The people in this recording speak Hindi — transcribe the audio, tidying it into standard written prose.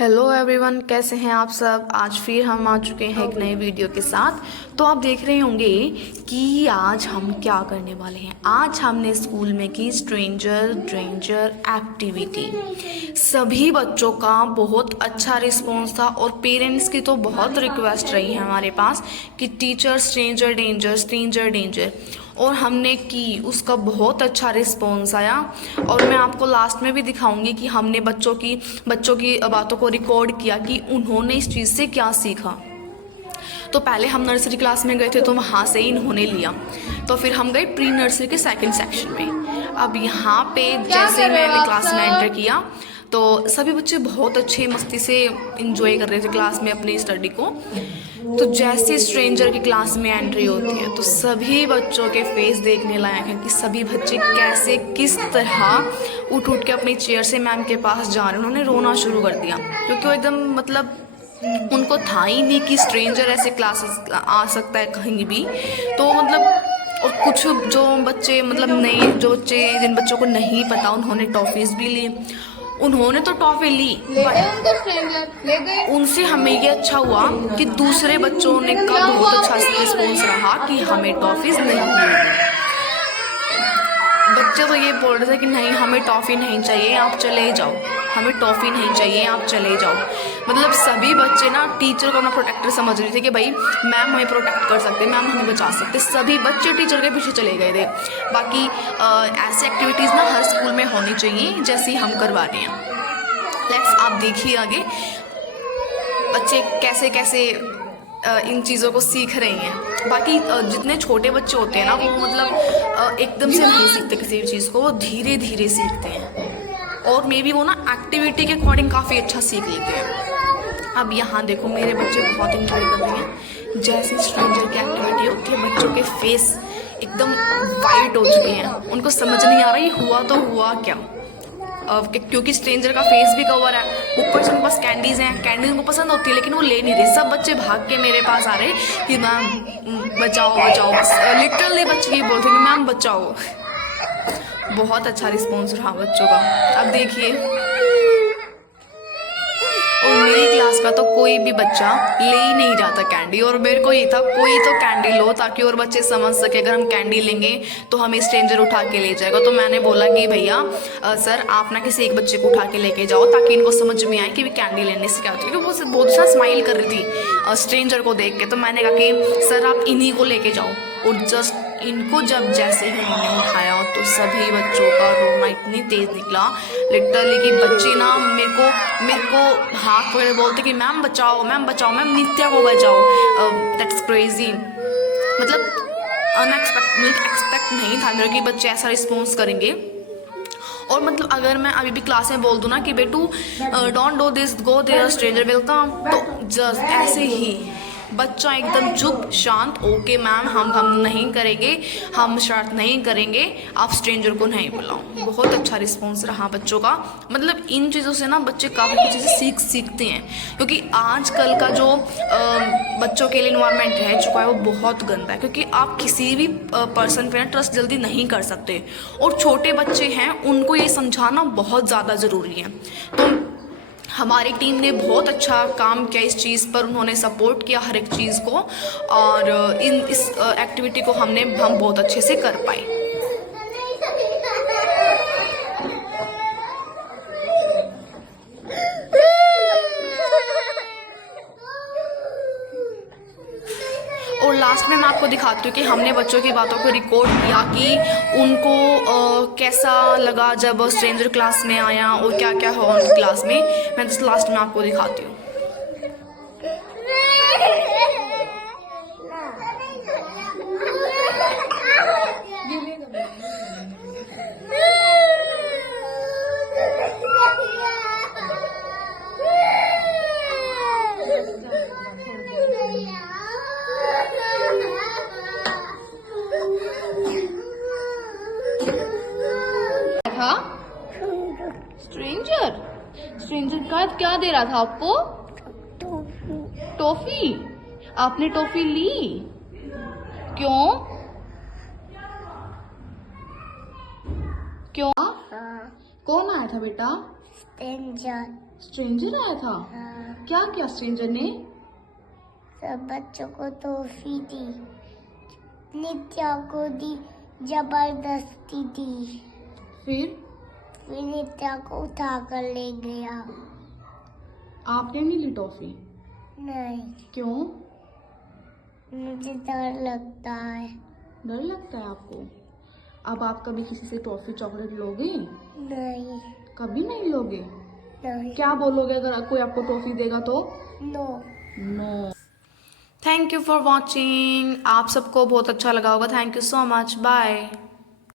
हेलो एवरीवन, कैसे हैं आप सब। आज फिर हम आ चुके हैं एक नए वीडियो के साथ। तो आप देख रहे होंगे कि आज हम क्या करने वाले हैं। आज हमने स्कूल में की स्ट्रेंजर डेंजर एक्टिविटी। सभी बच्चों का बहुत अच्छा रिस्पॉन्स था और पेरेंट्स की तो बहुत रिक्वेस्ट रही है हमारे पास कि टीचर स्ट्रेंजर डेंजर और हमने की, उसका बहुत अच्छा रिस्पॉन्स आया। और मैं आपको लास्ट में भी दिखाऊंगी कि हमने बच्चों की बातों को रिकॉर्ड किया कि उन्होंने इस चीज़ से क्या सीखा। तो पहले हम नर्सरी क्लास में गए थे तो वहाँ से इन्होंने लिया। तो फिर हम गए प्री नर्सरी के सेकंड सेक्शन में। अब यहाँ पे जैसे ही मैंने क्लास में एंटर किया तो सभी बच्चे बहुत अच्छे मस्ती से इंजॉय कर रहे थे क्लास में अपनी स्टडी को। तो जैसे स्ट्रेंजर की क्लास में एंट्री होती है तो सभी बच्चों के फेस देखने लायक हैं कि सभी बच्चे कैसे किस तरह उठ के अपनी चेयर से मैम के पास जा रहे हैं। उन्होंने रोना शुरू कर दिया क्योंकि वो एकदम मतलब उनको था ही नहीं कि स्ट्रेंजर ऐसे क्लासेस आ सकता है कहीं भी। तो मतलब और कुछ जो बच्चे मतलब नए जो बच्चे जिन बच्चों को नहीं पता उन्होंने टॉफ़ीज़ भी ली। उन्होंने तो टॉफ़ी ली बट उनसे हमें ये अच्छा हुआ कि दूसरे बच्चों ने का बहुत अच्छा रिस्पॉन्स रहा कि हमें टॉफ़ीज़ नहीं मिली। बच्चे तो ये बोल रहे थे कि नहीं हमें टॉफ़ी नहीं चाहिए, आप चले जाओ, हमें टॉफ़ी नहीं चाहिए, आप चले जाओ। मतलब सभी बच्चे ना टीचर को अपना प्रोटेक्टर समझ रहे थे कि भाई मैम हमें प्रोटेक्ट कर सकते, मैम हमें बचा सकते। सभी बच्चे टीचर के पीछे चले गए थे। बाकी ऐसी एक्टिविटीज़ ना हर स्कूल में होनी चाहिए जैसी हम करवा रहे हैं। लेट्स आप देखिए आगे बच्चे कैसे कैसे इन चीज़ों को सीख रहे हैं। बाकी जितने छोटे बच्चे होते हैं ना वो मतलब एकदम से नहीं सीखते किसी भी चीज़ को, वो धीरे धीरे सीखते हैं और मे बी वो ना एक्टिविटी के अकॉर्डिंग काफ़ी अच्छा सीख लेते हैं। अब यहाँ देखो मेरे बच्चे बहुत इंजॉय कर रहे हैं। जैसे स्ट्रेंजर की एक्टिविटी होती है बच्चों के फेस एकदम वाइट हो चुके हैं, उनको समझ नहीं आ रहा ये हुआ तो हुआ क्या। क्योंकि स्ट्रेंजर का फेस भी कवर है, ऊपर से उनके पास कैंडीज़ हैं, कैंडीज उनको पसंद होती है लेकिन वो ले नहीं रहे। सब बच्चे भाग के मेरे पास आ रहे कि मैम बचाओ बचाओ, लिटरली बच्चे ये बोलते हैं कि मैम बचाओ। बहुत अच्छा रिस्पॉन्स रहा बच्चों का। अब देखिए और मेरी क्लास का तो कोई भी बच्चा ले ही नहीं रहा था कैंडी, और मेरे को ये था कोई तो कैंडी लो ताकि और बच्चे समझ सके अगर हम कैंडी लेंगे तो हमें स्ट्रेंजर उठा के ले जाएगा। तो मैंने बोला कि भैया सर आप ना किसी एक बच्चे को उठा के लेके जाओ ताकि इनको समझ में आए कि भी कैंडी लेने से क्या होती है। क्योंकि वो बहुत अच्छा स्माइल कर रही थी स्ट्रेंजर को देख के। तो मैंने कहा कि सर आप इन्हीं को लेके जाओ। और जस्ट इनको जब जैसे ही उन्होंने उठाया तो सभी बच्चों का रोना इतनी तेज़ निकला लिटरली कि बच्चे ना मेरे को हाथ पकड़े बोलते कि मैम बचाओ, मैम बचाओ, मैम नित्या को बचाओ। That's crazy. मतलब एक्सपेक्ट नहीं था मेरे कि बच्चे ऐसा रिस्पॉन्स करेंगे। और मतलब अगर मैं अभी भी क्लास में बोल दूँ ना कि बेटू don't do this, go there stranger welcome, तो जस्ट ऐसे ही बच्चा एकदम चुप शांत ओके मैम हम नहीं करेंगे, हम शरारत नहीं करेंगे, आप स्ट्रेंजर को नहीं बुलाओ। बहुत अच्छा रिस्पॉन्स रहा बच्चों का। मतलब इन चीज़ों से ना बच्चे काफ़ी कुछ चीज़ें सीखते हैं क्योंकि आजकल का जो बच्चों के लिए इन्वायरमेंट रह चुका है वो बहुत गंदा है। क्योंकि आप किसी भी पर्सन पे ना ट्रस्ट जल्दी नहीं कर सकते और छोटे बच्चे हैं उनको ये समझाना बहुत ज़्यादा ज़रूरी है। तो हमारी टीम ने बहुत अच्छा काम किया इस चीज़ पर, उन्होंने सपोर्ट किया हर एक चीज़ को और इस एक्टिविटी को हम बहुत अच्छे से कर पाए। और लास्ट में मैं आपको दिखाती हूँ कि हमने बच्चों की बातों को रिकॉर्ड किया कि उनको कैसा लगा जब स्ट्रेंजर क्लास में आया और क्या क्या हुआ उनकी क्लास में। मैं तो लास्ट में आपको दिखाती हूँ। था स्ट्रेंजर का क्या दे रहा था आपको? टॉफी। आपने टॉफी ली? क्यों क्यों? कौन आया था बेटा? स्ट्रेंजर। स्ट्रेंजर आया था? हाँ, क्या किया स्ट्रेंजर ने? सब बच्चों को टॉफी दी, नित्या को दी, जबरदस्ती दी, फिर फिर नित्या को उठा कर ले गया। आपने नहीं ली टॉफी? नहीं, क्यों? मुझे डर लगता है। डर लगता है आपको? अब आप कभी किसी से टॉफी चॉकलेट लोगे? नहीं, कभी नहीं लोगे? नहीं, क्या बोलोगे अगर कोई आपको टॉफी देगा तो? No. No. Thank you for watching. आप सबको बहुत अच्छा लगा होगा। Thank you so much. Bye.